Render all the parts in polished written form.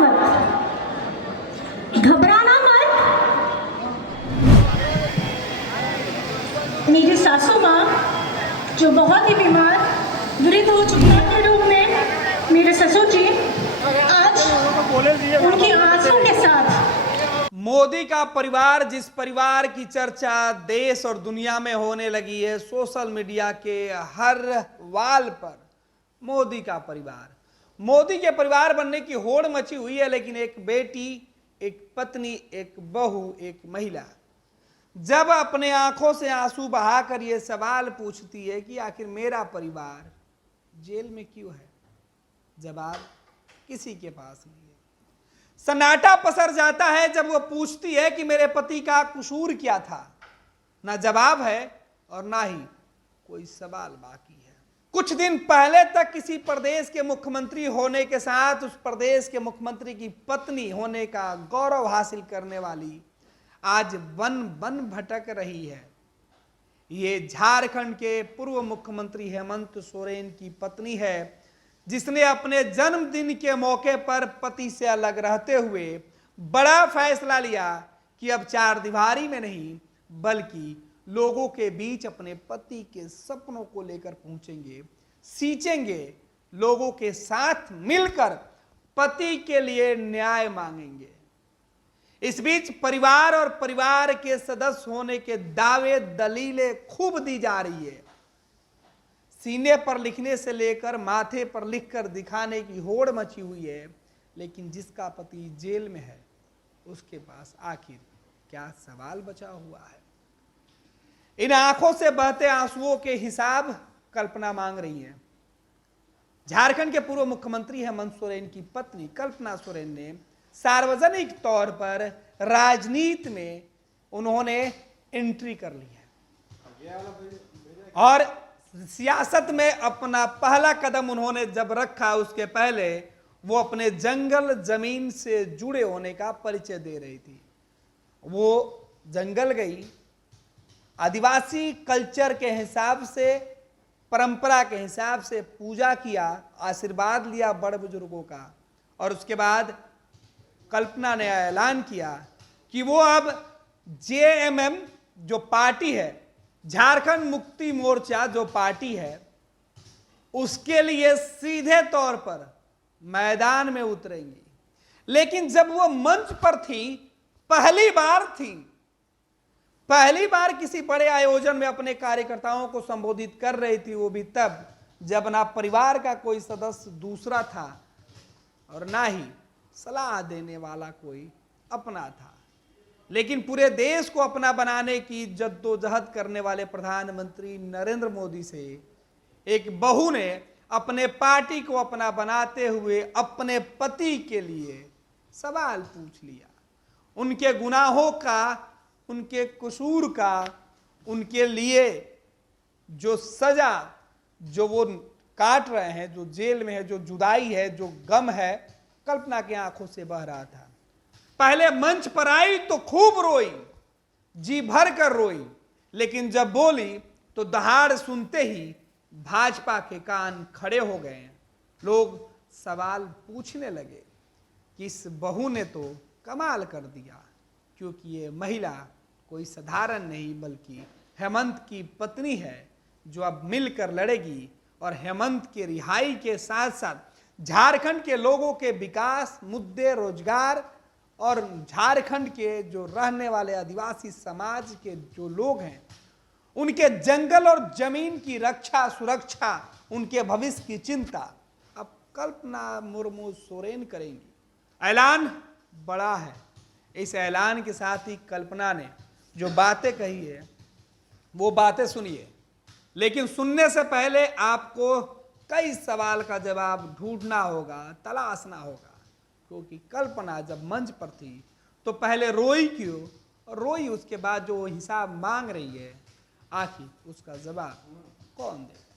मत, घबराना मत। मेरी सासू माँ जो बहुत ही बीमार वृद्ध हो चुकी है के रूप में, मेरे ससुर जी आज उनकी आंसू के साथ। मोदी का परिवार, जिस परिवार की चर्चा देश और दुनिया में होने लगी है, सोशल मीडिया के हर वाल पर मोदी का परिवार, मोदी के परिवार बनने की होड़ मची हुई है। लेकिन एक बेटी, एक पत्नी, एक बहू, एक महिला जब अपने आंखों से आंसू बहाकर यह सवाल पूछती है कि आखिर मेरा परिवार जेल में क्यों है, जवाब किसी के पास नहीं है। सन्नाटा पसर जाता है जब वह पूछती है कि मेरे पति का कसूर क्या था। ना जवाब है और ना ही कोई सवाल बाकी है। कुछ दिन पहले तक किसी प्रदेश के मुख्यमंत्री होने के साथ उस प्रदेश के मुख्यमंत्री की पत्नी होने का गौरव हासिल करने वाली आज वन वन भटक रही है। ये झारखंड के पूर्व मुख्यमंत्री हेमंत सोरेन की पत्नी है, जिसने अपने जन्मदिन के मौके पर पति से अलग रहते हुए बड़ा फैसला लिया कि अब चार दीवारी में नहीं बल्कि लोगों के बीच अपने पति के सपनों को लेकर पहुंचेंगे, सींचेंगे, लोगों के साथ मिलकर पति के लिए न्याय मांगेंगे। इस बीच परिवार और परिवार के सदस्य होने के दावे दलीलें खूब दी जा रही है। सीने पर लिखने से लेकर माथे पर लिखकर दिखाने की होड़ मची हुई है। लेकिन जिसका पति जेल में है उसके पास आखिर क्या सवाल बचा हुआ है। इन आंखों से बहते आंसुओं के हिसाब कल्पना मांग रही है। झारखंड के पूर्व मुख्यमंत्री हेमंत सोरेन की पत्नी कल्पना सोरेन ने सार्वजनिक तौर पर राजनीति में उन्होंने एंट्री कर ली है और सियासत में अपना पहला कदम उन्होंने जब रखा, उसके पहले वो अपने जंगल जमीन से जुड़े होने का परिचय दे रही थी। वो जंगल गई, आदिवासी कल्चर के हिसाब से, परंपरा के हिसाब से पूजा किया, आशीर्वाद लिया बड़े बुजुर्गों का, और उसके बाद कल्पना ने ऐलान किया कि वो अब जेएमएम जो पार्टी है, झारखंड मुक्ति मोर्चा जो पार्टी है, उसके लिए सीधे तौर पर मैदान में उतरेंगी। लेकिन जब वो मंच पर थी, पहली बार किसी बड़े आयोजन में अपने कार्यकर्ताओं को संबोधित कर रही थी, वो भी तब जब ना परिवार का कोई सदस्य दूसरा था और ना ही सलाह देने वाला कोई अपना था। लेकिन पूरे देश को अपना बनाने की जद्दोजहद करने वाले प्रधानमंत्री नरेंद्र मोदी से एक बहू ने अपने पार्टी को अपना बनाते हुए अपने पति के लिए सवाल पूछ लिया। उनके गुनाहों का, उनके कसूर का, उनके लिए जो सजा जो वो काट रहे हैं, जो जेल में है, जो जुदाई है, जो गम है, कल्पना की आंखों से बह रहा था। पहले मंच पर आई तो खूब रोई, जी भर कर रोई, लेकिन जब बोली तो दहाड़ सुनते ही भाजपा के कान खड़े हो गए। लोग सवाल पूछने लगे कि इस बहू ने तो कमाल कर दिया, क्योंकि ये महिला कोई साधारण नहीं बल्कि हेमंत की पत्नी है, जो अब मिलकर लड़ेगी और हेमंत के रिहाई के साथ साथ झारखंड के लोगों के विकास, मुद्दे, रोजगार और झारखंड के जो रहने वाले आदिवासी समाज के जो लोग हैं, उनके जंगल और जमीन की रक्षा, सुरक्षा, उनके भविष्य की चिंता अब कल्पना मुर्मू सोरेन करेंगी। ऐलान बड़ा है। इस ऐलान के साथ ही कल्पना ने जो बातें कही है वो बातें सुनिए, लेकिन सुनने से पहले आपको कई सवाल का जवाब ढूंढना होगा, तलाशना होगा। क्योंकि कल्पना जब मंच पर थी तो पहले रोई क्यों, और रोई उसके बाद जो हिसाब मांग रही है, आखिर उसका जवाब कौन देगा।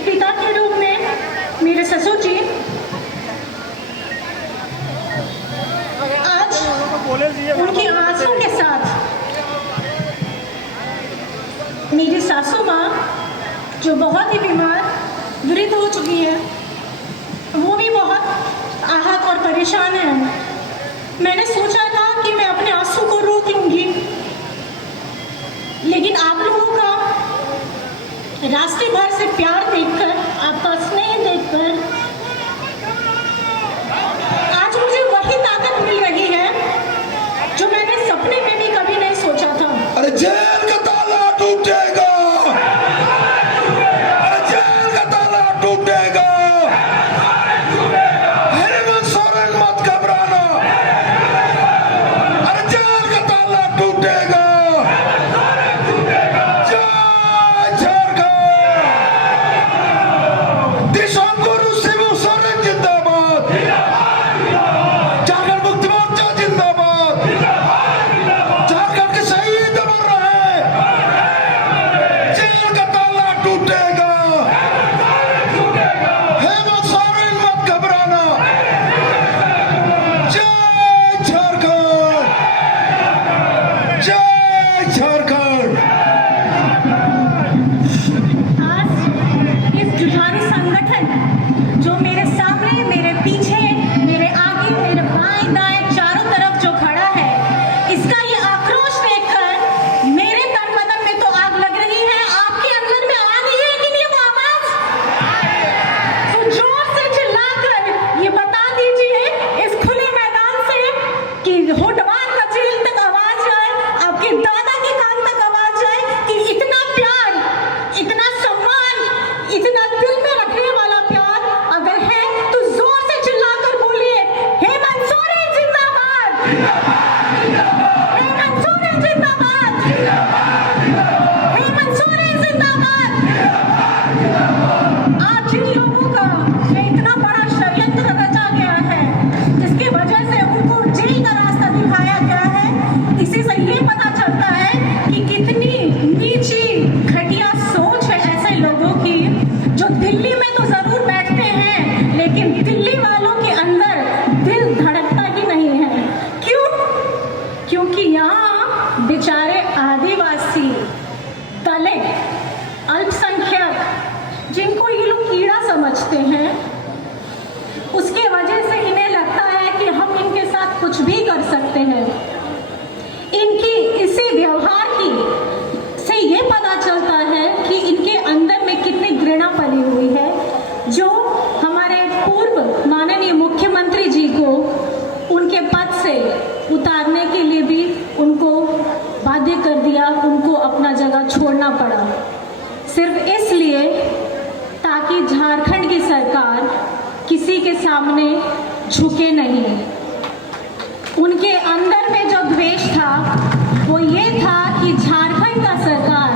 एक पिता के रूप में मेरे ससुर जी आज उनकी आंसू के साथ मेरी सासू माँ जो बहुत ही बीमार वृद्ध हो चुकी है, वो भी बहुत आहत और परेशान है। मैंने सोचा था कि मैं अपने आंसू को रोक लूंगी, लेकिन आप लोगों का रास्ते भर से प्यार देखकर, आपका स्नेह देखकर आज मुझे वही ताकत मिल रही है जो मैंने सपने में भी कभी नहीं सोचा था। अरे जेल का ताला टूटेगा, अरे जेल का ताला टूटेगा। हेमंत सोरेन मत घबराना, अरे जेल का ताला टूटेगा। जय झारखंड, दिशंगुरु शिबू सोरेन जिंदाबाद, झारखंड मुक्ति मोर्चा जिंदाबाद, झारखंड के शहीद अमर रहे, जेल का ताला टूटेगा। हेमंत सोरेन मत घबराना। जय झारखंड, जय झारखंड। आज इस जुझारू संगठन जो मेरे सामने, मेरे पीछे, मेरे आगे, मेरे बाएं दाएं चारों तरफ जो खड़ा है, इसका ये आक्रोश देखकर मेरे तन बदन में तो आग लग रही है। आपके अंदर में आ रही है कि नहीं वो आवाज? तो जोर से चिल्लाकर ये बता दीजिए इस खुले मैदान से कि होटवार का जेल तक आवाज आए, आपके दादा के कान तक आवाज आए कि इतना प्यार, इतना सम्मान, इतना दिल में रखने वाला प्यार अगर है तो जोर से चिल्लाकर बोलिए, हेमंत सोरेन जिंदाबाद, हेमंत सोरेन जिंदाबाद, हेमंत सोरेन जिंदाबाद। आज जिन लोगों का ये इतना बड़ा षड्यंत्र रचा गया है, जिसकी वजह से उनको जेल का रास्ता दिखाया गया है, इसी से ये पता चलता है कि कितनी नीची घटिया सोच है ऐसे लोगों की जो दिल्ली में तो जरूर बैठते हैं, लेकिन दिल्ली वालों के अंदर दिल धड़कता ही नहीं है। क्यों? क्योंकि यहाँ बेचारे आदिवासी, दलित, अल्पसंख्यक, जिनको ये लोग कीड़ा समझते हैं, उसके वजह से इन्हें लगता है कि हम इनके साथ कुछ भी कर सकते हैं। इनकी इसी व्यवहार की से ये पता चलता है कि इनके अंदर में कितनी घृणा पली हुई है, जो हमारे पूर्व माननीय मुख्यमंत्री जी को उनके पद से उतारने के लिए भी उनको बाध्य कर दिया, उनको अपना जगह छोड़ना पड़ा, सिर्फ इसलिए ताकि झारखंड की सरकार किसी के सामने झुके नहीं। उनके अंदर में जो द्वेष था वो ये था कि झारखंड का सरकार,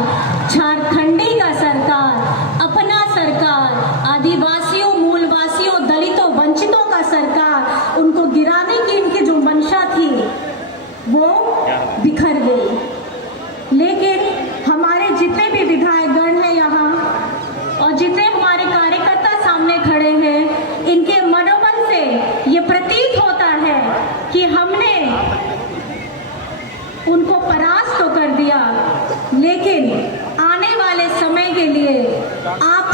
झारखंडी का सरकार, अपना सरकार, आदिवासियों, मूलवासियों, दलितों, वंचितों का सरकार, उनको गिराने की इनकी जो मंशा थी वो बिखर गई। लेकिन हमारे जितने भी विधायकगण हैं यहाँ और जितने हमारे कार्यकर्ता सामने खड़े हैं, इनके मनोबल से ये प्रतीत होता है कि हमने उनको परास्त तो कर दिया, लेकिन आने वाले समय के लिए आप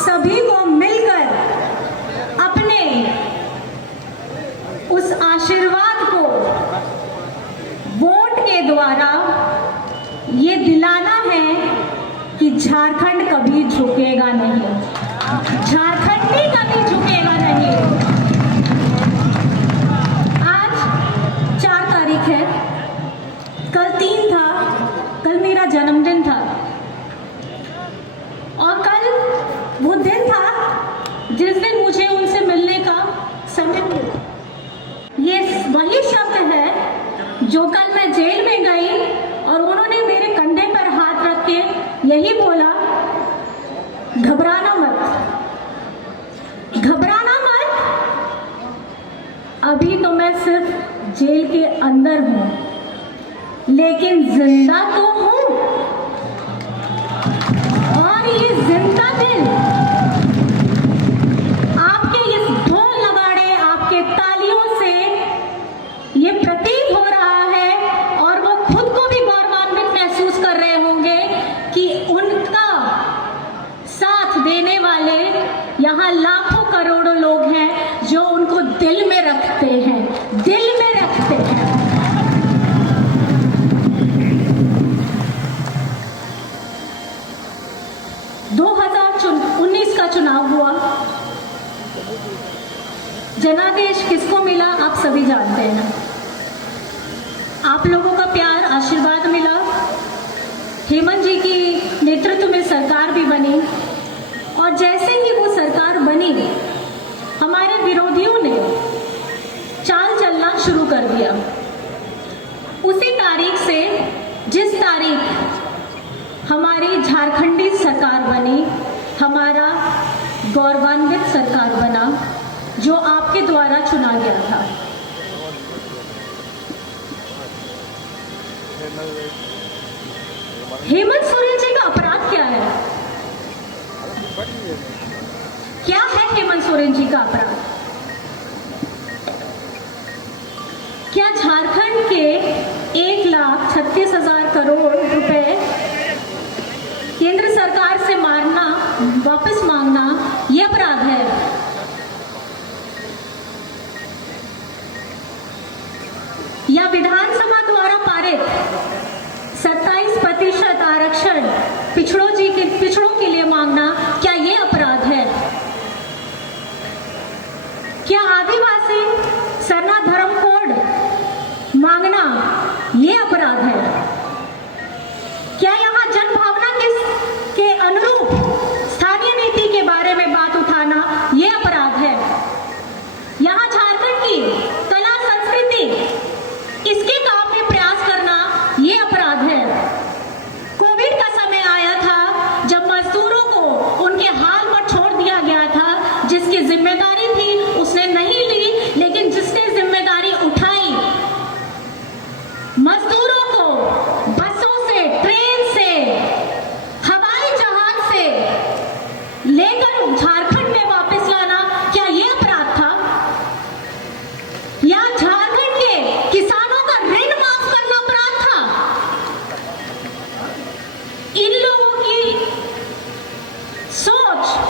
सभी को मिलकर अपने उस आशीर्वाद को वोट के द्वारा ये दिलाना है कि झारखंड कभी झुकेगा नहीं, झारखंडी कभी झुकेगा नहीं। आज 4 तारीख है, कल 3 था, कल मेरा जन्मदिन था और कल वो दिन था जिस दिन मुझे उनसे मिलने का समय मिला। ये वही शब्द है जो कल मैं जेल में गई और उन्होंने मेरे कंधे पर हाथ रख के यही बोला, घबराना मत, घबराना मत। अभी तो मैं सिर्फ जेल के अंदर हूं, लेकिन जिंदा तो हूं और ये दिन आपके इस ढोल नगाड़े, आपके तालियों से ये प्रतीत हो रहा है और वो खुद को भी गौरवान्वित महसूस कर रहे होंगे कि उनका साथ देने वाले यहाँ लाखों करोड़ों लोग हैं जो उनको दिल में रखते हैं, दिल में रखते हैं। का चुनाव हुआ, जनादेश किसको मिला आप सभी जानते हैं। आप लोगों का प्यार आशीर्वाद मिला, हेमंत जी की नेतृत्व में सरकार भी बनी और जैसे ही वो सरकार बनी हमारे विरोधियों ने चाल चलना शुरू कर दिया। उसी तारीख से जिस तारीख हमारी झारखंडी सरकार बनी, हमारा गौरवान्वित सरकार बना जो आपके द्वारा चुना गया था। हेमंत सोरेन जी का अपराध क्या है? क्या है हेमंत सोरेन जी का अपराध? क्या झारखंड के 1,36,000 करोड़ रुपए केंद्र सरकार से मारना, वापस मांगना यह अपराध है? या विधानसभा द्वारा पारित 27% आरक्षण पिछड़ों के लिए मांगना, क्या यह अपराध है? क्या आदिवासी सरना धर्म कोड मांगना यह अपराध है? क्या यहाँ जनभावना के अनुरूप स्थानीय नीति के बारे में बात उठाना यह अपराध है? यहाँ झारखंड की कला संस्कृति इसके काम में प्रयास करना यह अपराध है। कोविड का समय आया था जब मजदूरों को उनके हाल पर छोड़ दिया गया था, जिसकी जिम्मेदारी थी उसने नहीं ली, लेकिन जिसने जिम्मेदारी उठाई, मजदूर